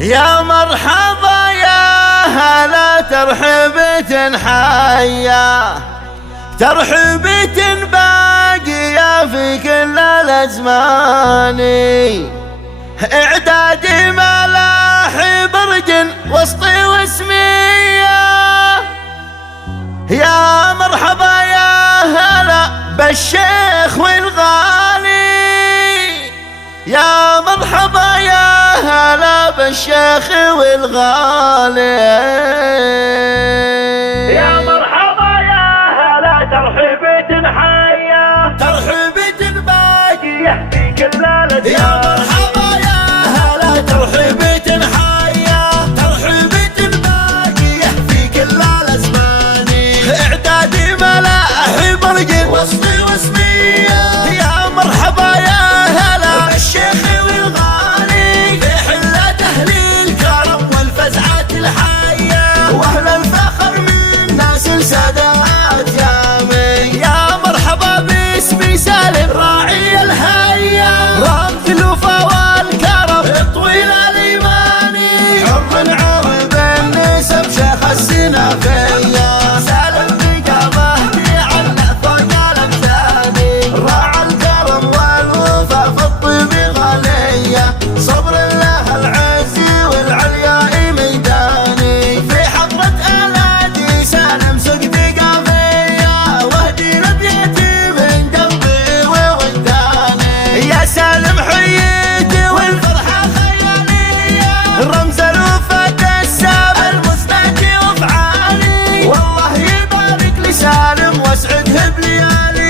يا مرحبا يا هلا ترحبة حيا، ترحبة باقية في كل الأزمان. إعدادي ملاحي برج وسطي واسمية، يا مرحبا يا هلا بالشيخ والغالي، يا مرحبا يا هلا بالشيخ والغالي.